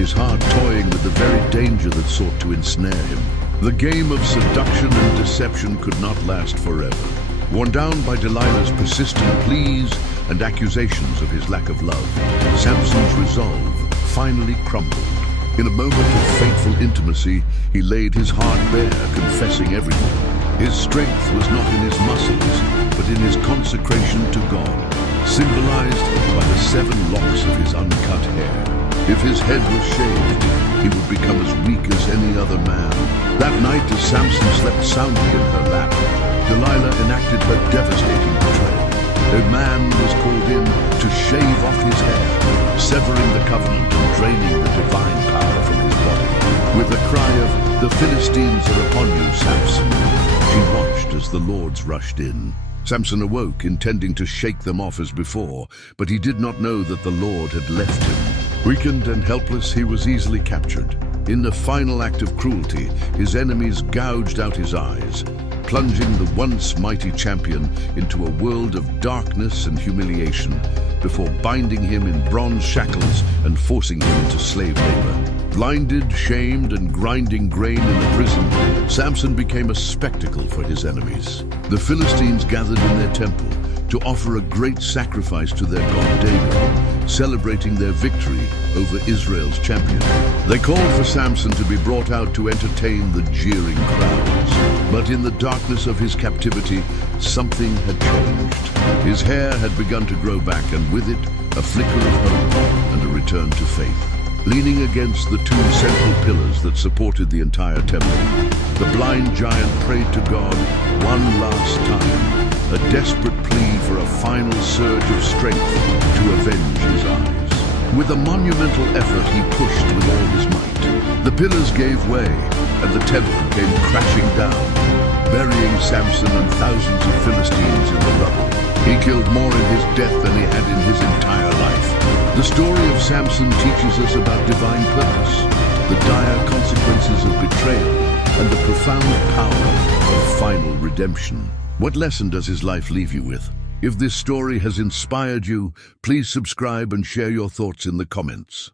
his heart toying with the very danger that sought to ensnare him. The game of seduction and deception could not last forever. Worn down by Delilah's persistent pleas and accusations of his lack of love, Samson's resolve finally crumbled. In a moment of fateful intimacy, he laid his heart bare, confessing everything. His strength was not in his muscles, but in his consecration to God, symbolized by the 7 locks of his uncut hair. If his head was shaved, he would become as weak as any other man. That night, as Samson slept soundly in her lap, Delilah enacted her devastating betrayal. A man was called in to shave off his hair, severing the covenant and draining the divine power from his body. With a cry of, "The Philistines are upon you, Samson," she watched as the lords rushed in. Samson awoke, intending to shake them off as before, but he did not know that the Lord had left him. Weakened and helpless, he was easily captured. In the final act of cruelty, his enemies gouged out his eyes, plunging the once mighty champion into a world of darkness and humiliation, before binding him in bronze shackles and forcing him into slave labor. Blinded, shamed, and grinding grain in a prison, Samson became a spectacle for his enemies. The Philistines gathered in their temple to offer a great sacrifice to their god Dagon, celebrating their victory over Israel's champion. They called for Samson to be brought out to entertain the jeering crowds. But in the darkness of his captivity, something had changed. His hair had begun to grow back, and with it, a flicker of hope and a return to faith. Leaning against the 2 central pillars that supported the entire temple, the blind giant prayed to God one last time, a desperate plea for a final surge of strength to avenge his eyes. With a monumental effort, he pushed with all his might. The pillars gave way, and the temple came crashing down, burying Samson and thousands of Philistines in the rubble. He killed more in his death than he had in his entire life. The story of Samson teaches us about divine purpose, the dire consequences of betrayal, and the profound power of final redemption. What lesson does his life leave you with? If this story has inspired you, please subscribe and share your thoughts in the comments.